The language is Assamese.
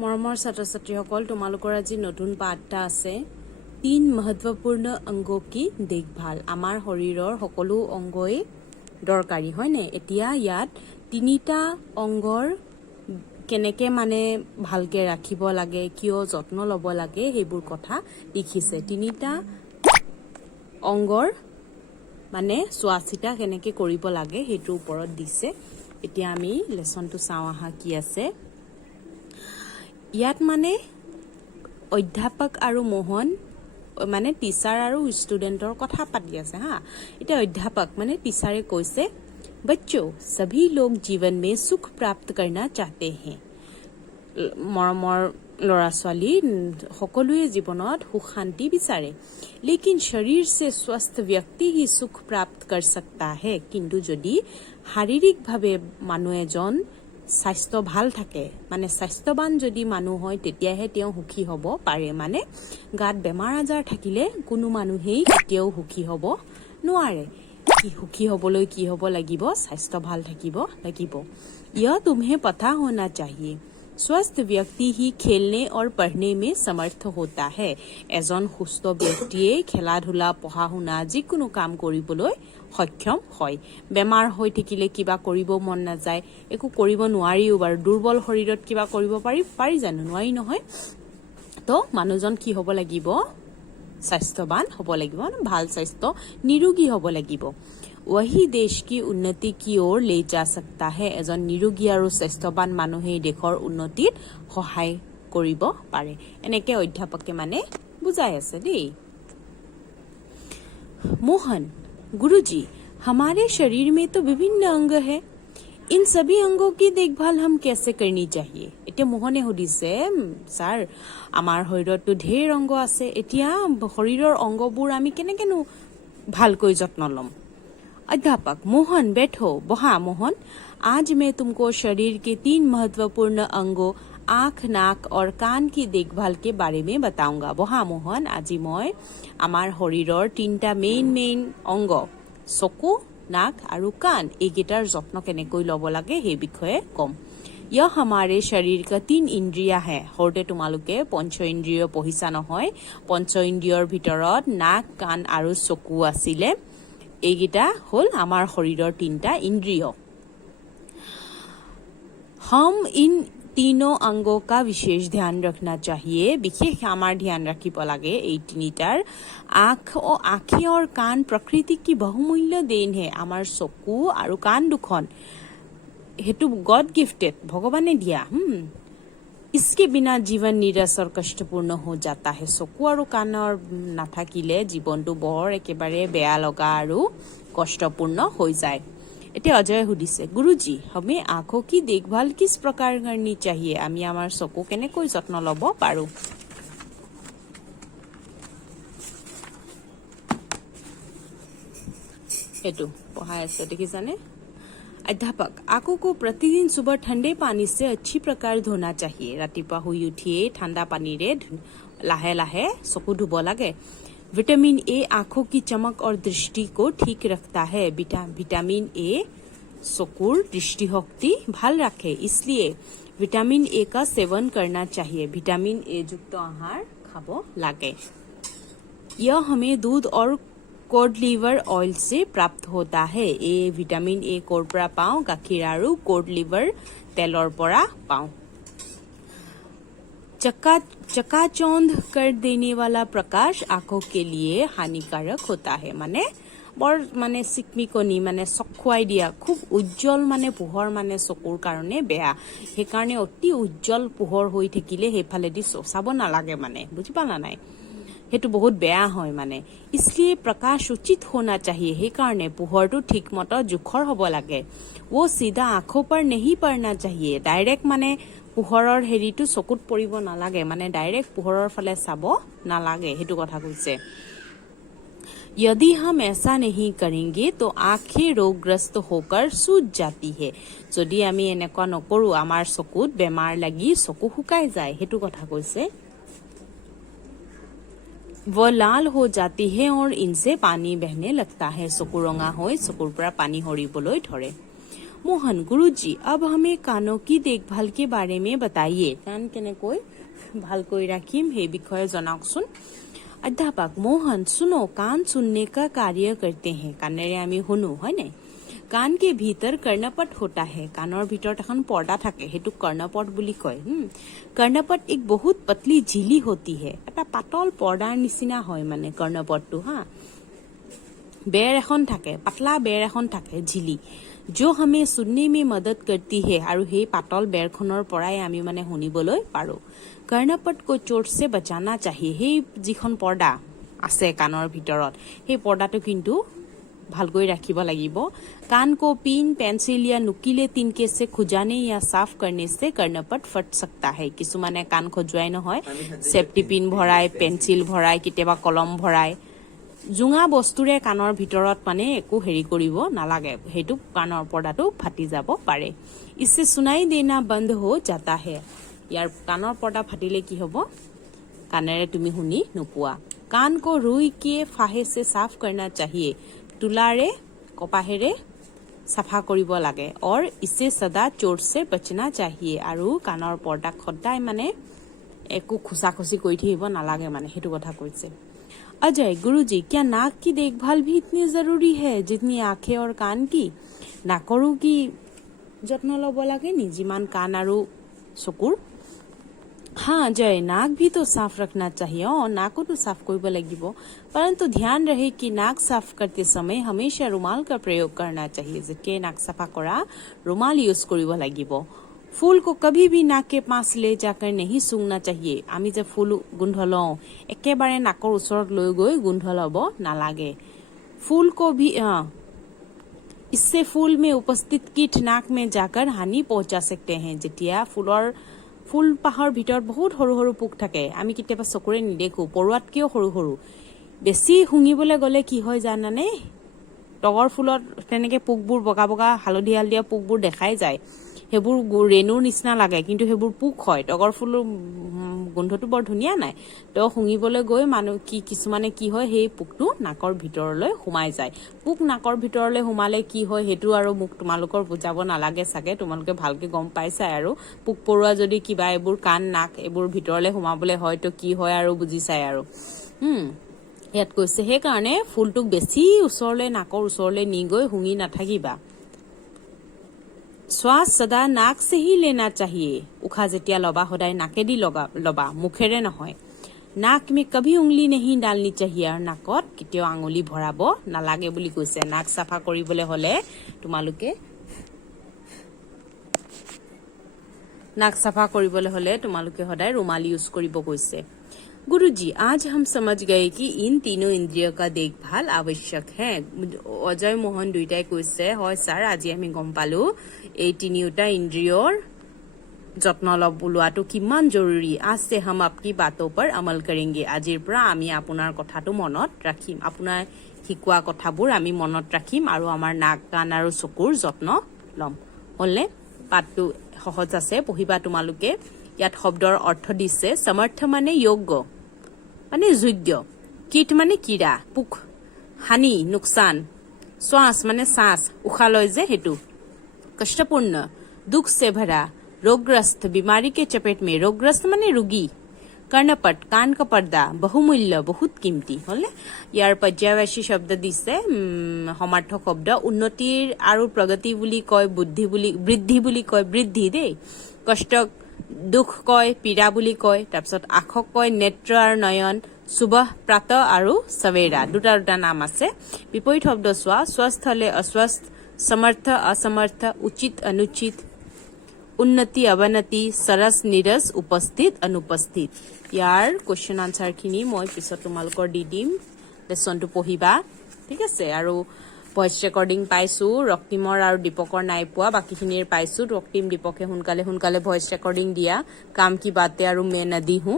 মৰমৰ ছাত্ৰ ছাত্ৰীসকল তোমালোকৰ আজি নতুন পাঠ এটা আছে 3 महत्वपूर्ण अंगों की देखभाल আমাৰ শৰীৰৰ সকলো অংগই দৰকাৰী হয়নে এতিয়া ইয়াত তিনিটা অংগৰ কেনেকে মানে ভালকে ৰাখিব লাগে কিয় যত্ন ল'ব লাগে হেবোৰ কথা লিখিছে তিনিটা অংগৰ মানে চোৱাচিতা কেনেকে কৰিব লাগে হেটো ওপৰত দিছে এতিয়া আমি লেসনটো চাওঁ আহা কি আছে ইয়াত মানে অধ্যাপক আৰু মোহন মানে টিচাৰ আৰু ষ্টুডেন্টৰ কথা পাতি আছে হা এটা অধ্যাপক মানে টিচাৰে কৈছে बच्चों सभी लोग जीवन में सुख प्राप्त करना चाहते हैं मरमर लड़ा छाली সকলোৱে জীৱনত সুখ শান্তি বিচাৰে लेकिन शरीर से स्वस्थ व्यक्ति ही सुख प्राप्त कर सकता है কিন্তু যদি শাৰীৰিক ভাৱে মানুহ এজন স্বাস্থ্য ভাল থাকে মানে স্বাস্থ্যবান যদি মানুহ হয় তেতিয়াহে তেওঁ সুখী হ'ব পাৰে মানে গাত বেমাৰ আজাৰ থাকিলে কোনো মানুহেই কেতিয়াও সুখী হ'ব নোৱাৰে কি সুখী হ'বলৈ কি হ'ব লাগিব স্বাস্থ্য ভাল থাকিব লাগিব यह तुम्हें पता होना चाहिए स्वस्थ व्यक्ति ही खेलने और पढ़ने में समर्थ होता है এজন সুস্থ ব্যক্তিয়ে খেলা ধুলা পঢ়া শুনা যিকোনো কাম কৰিবলৈ সক্ষম হয় বেমাৰ হৈ থাকিলে কিবা কৰিব মন না যায় একো কৰিব নোৱাৰিও বাৰু দুৰ্বল শৰীৰত কিবা কৰিব পাৰি জানো নোৱাৰি নহয় তো মানুহজন কি হ'ব লাগিব স্বাস্থ্যবান হ'ব লাগিব ভাল স্বাস্থ্য নিৰোগী হ'ব লাগিব वही देश की उन्नति की ओर ले जा सकता है এজন নিৰোগী আৰু স্বাস্থ্যবান মানুহে দেশৰ উন্নতিত সহায় কৰিব পাৰে এনেকে অধ্যাপকে মানে বুজাই আছে দেই मोहन गुरुजी हमारे शरीर में तो विभिन्न अंग है इन सभी अंगों की देखभाल हम कैसे करनी चाहिए এতিয়া মোহনে সুধিছে স্যাৰ আমাৰ শৰীৰতো ঢেৰ অংগ আছে এতিয়া শৰীৰৰ অংগবোৰ আমি কেনেকেনো ভালকৈ যত্ন ল'ম अध्यापक मोहन बैठो बहा मोहन आज मैं तुमको शरीर के 3 महत्वपूर्ण अंगों आँख नाक और कान की देखभाल के बारे में बताऊंगा बहा मोहन আজি মই আমাৰ শৰীৰৰ তিনটা মেইন অংগ চকু নাক আৰু কাণ এইকেইটাৰ যত্ন কেনেকৈ ল'ব লাগে সেই বিষয়ে কম यह हमारे शरीर का 3 इंद्रिया है হৰতে তোমালোকে পঞ্চ ইন্দ্ৰিয় পঢ়িছা নহয় পঞ্চ ইন্দ্ৰিয়ৰ ভিতৰত নাক কাণ আৰু চকু আছিলে এইগিটা হল আমাৰ শৰীৰৰ তিনটা ইন্দ্ৰিয় हम इन तीनों अंगों का विशेष ध्यान रखना चाहिए विशेष আমাৰ ধ্যান ৰাখিব লাগে এই তিনিটাৰ आँखें और कान प्रकृति की बहुमूल्य देन है আমাৰ চকু আৰু কাণ দুখন হেতু গড গিফটেড ভগৱানে দিয়া इसके बिना जीवन निराश और कष्टपूर्ण हो जाता है চকু আৰু কাণৰ নাথাকিলে জীৱনটো বৰ একেবাৰে বেয়া লগা আৰু কষ্টপূৰ্ণ হৈ যায় এতিয়া অজয় সুধিছে गुरुजी हमें आंखों की देखभाल किस प्रकार करनी चाहिए আমি আমাৰ চকু কেনেকৈ যত্ন ল'ব পাৰো এটো পঢ়াই আছে দেখিছানে अध्यापक आंखों को प्रतिदिन सुबह ठंडे पानी से अच्छी प्रकार धोना चाहिए रातिपुৱা শুই উঠিয়ে ঠাণ্ডা পানীৰে লাহে লাহে চকু ধুব লাগে विटामिन ए आंखों की चमक और दृष्टि को ठीक रखता है विटामिन ए चकुर दृष्टिशक्ति ভাল रखे इसलिए विटामिन ए का सेवन करना चाहिए विटामिन ए युक्त आहार खाब लागे यह हमें दूध और कोड लिवर ऑयल से प्राप्त होता है ए विटामिन ए कोर পৰা পাও গাখীৰ আৰু কোড লিভাৰ তেলৰ পৰা পাও चकाचौंध कर देने वाला प्रकाश आंखों के लिए हानिकारक होता है माने বৰ মানে সিকমিকনি মানে চকুৱাই দিয়া খুব উজ্জ্বল মানে পোহৰ মানে চকুৰ কাৰণে বেয়া সেই কাৰণে অতি উজ্জ্বল পোহৰ হৈ থাকিলে হেফালেদি চাব নালাগে মানে বুজি পালা নাই हेतु बहुत बेया হয় মানে इसलिए प्रकाश उचित होना चाहिए हे कारणे पोहरটো ठीकमतो जुखर হ'ব লাগে वो सीधा आंखों पर नहीं पड़ना चाहिए डायरेक्ट माने पोहৰৰ হেৰিটো চকুত পৰিব নালাগে মানে ডাইৰেক্ট পোহৰৰ ফালে চাব নালাগে হেতু কথা কৈছে यदि हम ऐसा नहीं करेंगे तो आंखें रोगग्रस्त होकर सूज जाती है যদি আমি এনেকুৱা নকৰো আমাৰ চকুত বেমাৰ লাগি চকু শুকাই যায় হেতু কথা কৈছে वो लाल हो जाती है और इनसे पानी बहने लगता है চকু ৰঙা হৈ চকুৰ পৰা পানী হৰিবলৈ ধৰে मोहन गुरुजी अब हमें कानों की देखभाल के बारे में बताइए कान केनेকৈ ভালকৈ ৰাখিম সেই বিষয়ে জনাওকচোন अध्यापक मोहन सुनो कान सुनने का कार्य करते हैं कानेरे आमी हुनु है नै कान के भीतर कर्णपट होता है कानर भीतर এখন পর্দা থাকে হেতু कर्णपट বুলি কয় कर्णपट एक बहुत पतली झिली होती है এটা পাতল পৰ্দাৰ নিচিনা হয় মানে कर्णपटটো হা बेर এখন থাকে পাতলা बेर এখন থাকে झिली जो हमें सुनने में मदद करती है और हे पातल बेरखনৰ পৰাই আমি মানে শুনিবলৈ পাৰো कर्णपट को चोट से बचाना चाहिए हे जिখন পৰ্দা আছে কানৰ ভিতৰত সেই পৰ্দাটো কিন্তু ভালকৈ ৰাখিব লাগিব कान को पिन पेंसिल या नुकीले तिनके से खुजाने या साफ करने से कर्णपट फट सकता है কিছুমানে कान খজুৱাই নহয় সেফটি পিন ভৰাই পেন্সিল ভৰাই কিতেবা কলম ভৰাই জুঙা বস্তুৰে কানৰ ভিতৰত মানে একো হেৰি কৰিব নালাগে হেতু কানৰ পৰ্দাটো ফাটি যাব পাৰে इससे सुनाई देना बंद हो जाता है यार काনৰ পৰ্দা ফাটিলে কি হ'ব कानेरे तुमी हुनी नुपुआ कान को रुई के फाहे से साफ करना चाहिए तुलारे कपाहेरे सफा करिब लागे और इससे सदा चोट से बचना चाहिए आरु कानर पर्दा खड्डाय माने एको खुसाखुसी करि थिब नालागे माने हेतु कथा कइसे अजय गुरुजी क्या नाक की देखभाल भी इतनी जरूरी है जितनी आंखें और कान की नाकरू की যত্ন লব লাগে নি जिमान कान आरु चकुर हाँ जय नाक भी तो साफ रखना चाहिए और नाक को तो साफ करिब লাগিব परंतु ध्यान रहे कि नाक साफ करते समय हमेशा रुमाल का प्रयोग करना चाहिए जेके नाक सफा करा रुमाल यूज करिब লাগিব फूल को कभी भी नाक के पास ले जाकर नहीं सूंघना चाहिए आमी जे फूल गुंध लওঁ एकेबारे नाকৰ ওচৰত লৈ গৈ गुंध লব নালাগে फूल को भी इससे फूल में उपस्थित कीट नाक में जाकर हानि पहुंचा सकते हैं जेतिया फूल पाहर ভিতৰত বহুত সৰু সৰু পোক থাকে আমি কিতেবা চকুৰে নিদেখো পৰুৱাত কিয় সৰু সৰু বেছি হুঙিবলৈ গলে কি হয় জানানে টগৰ ফুলত তেনেকে পোকবোৰ বগা বগা হালধীয়া হালধীয়া পোকবোৰ দেখাই যায় হেবোৰ ৰেণুৰ নিচিনা লাগে কিন্তু হেবোৰ পোক হয় টগৰ ফুলৰ গন্ধটো বৰ ধুনিয়া নাই তো হুঙিবলৈ গৈ মানুহ কি কিছুমানে কি হয় সেই পোকটো নাকৰ ভিতৰলৈ সোমাই যায় পোক নাকৰ ভিতৰলৈ সোমালে কি হয় হেতু আৰু মুক তোমালোকৰ বুজাব নালাগে সাগে তোমালোকে ভালকে গম পাইছা আৰু পোক পৰুৱা যদি কিবা এবোৰ কান নাক এবোৰ ভিতৰলৈ সোমাবলে হয় তো কি হয় আৰু বুজিছাই আৰু ইয়াত কৈছে হে কাৰণে ফুলটোক বেছি ওচৰলৈ নাকৰ ওচৰলৈ নি গৈ হুঙি নাথাকিবা श्वास सदा नाक से ही लेना चाहिए उखा जेतिया लबा होदाय नाकेदी लबा मुखेरे নহয় नाक में कभी उंगली नहीं डालनी चाहिए और नाकत कितेও आंगुली भराब नालागे বুলি কৈছে नाक साफा কৰিবলে হলে তোমালোকে नाक साफा কৰিবলে হলে তোমালোকে হদায় रुमाल यूज কৰিব কৈছে गुरुजी आज हम समझ गए कि इन तीनों इंद्रियों का देखभाल आवश्यक है अजय मोहन दुईटाई কৈছে হয় স্যার আজি আমি গম পালো এই তিনিওটা ইন্দ্ৰিয়ৰ যত্ন লবলোৱাটো কিমান জৰুৰী आज से हम आपकी बातों पर अमल करेंगे আজিৰ পৰা আমি আপোনাৰ কথাটো মনত ৰাখিম আপোনাৰ শিকোৱা কথাবোৰ আমি মনত ৰাখিম আৰু আমাৰ নাক কাণ আৰু চকুৰ যত্ন লম হলে পাঠটো সহজ আছে পঢ়িবা তোমালোকে ইয়াত শব্দৰ অৰ্থ দিছে সমৰ্থ মানে যোগ্য মানে যোগ্য কিট মানে কিৰা পুক হানি नुकसान श्वास माने सांस उखा लय जे हेतु कष्टपूर्ण दुख से भरा रोगग्रस्त बीमारी के चपेट में रोगग्रस्त माने रोगी कर्णपट कान का पर्दा बहुमूल्य बहुत कीमती হলে ইয়াৰ পৰ্যায়বাসী শব্দ দিছে সমাৰ্থক শব্দ উন্নতিৰ আৰু প্ৰগতি বুলি কয় বৃদ্ধি বুলি কয় বৃদ্ধি দেই কষ্ট दुख कय पीड़ा বুলি কয় তাৰপিছত আখক কয় নেত্ৰ আৰু নয়ন सुबह प्रातः আৰু सवेरा দুটা নাম আছে বিপৰীত শব্দ সোৱা স্वस्थ হলে अस्वस्थ समर्थ असमर्थ उचित अनुचित उन्नति अवनति सरस निरस उपस्थित अनुपस्थित यार क्वेश्चन आंसर খিনি মই পিছত তোমালোকৰ দি দিম লেসনটো পঢ়িবা ঠিক আছে আৰু ভয়েস ৰেকৰ্ডিং পাইছো ৰক্তিমৰ আৰু দীপকৰ নাই পোৱা বাকিখিনিৰ পাইছো ৰক্তিম দীপকে হুনকালে ভয়েস ৰেকৰ্ডিং দিয়া কাম কি বাতে আৰু মে নদী হু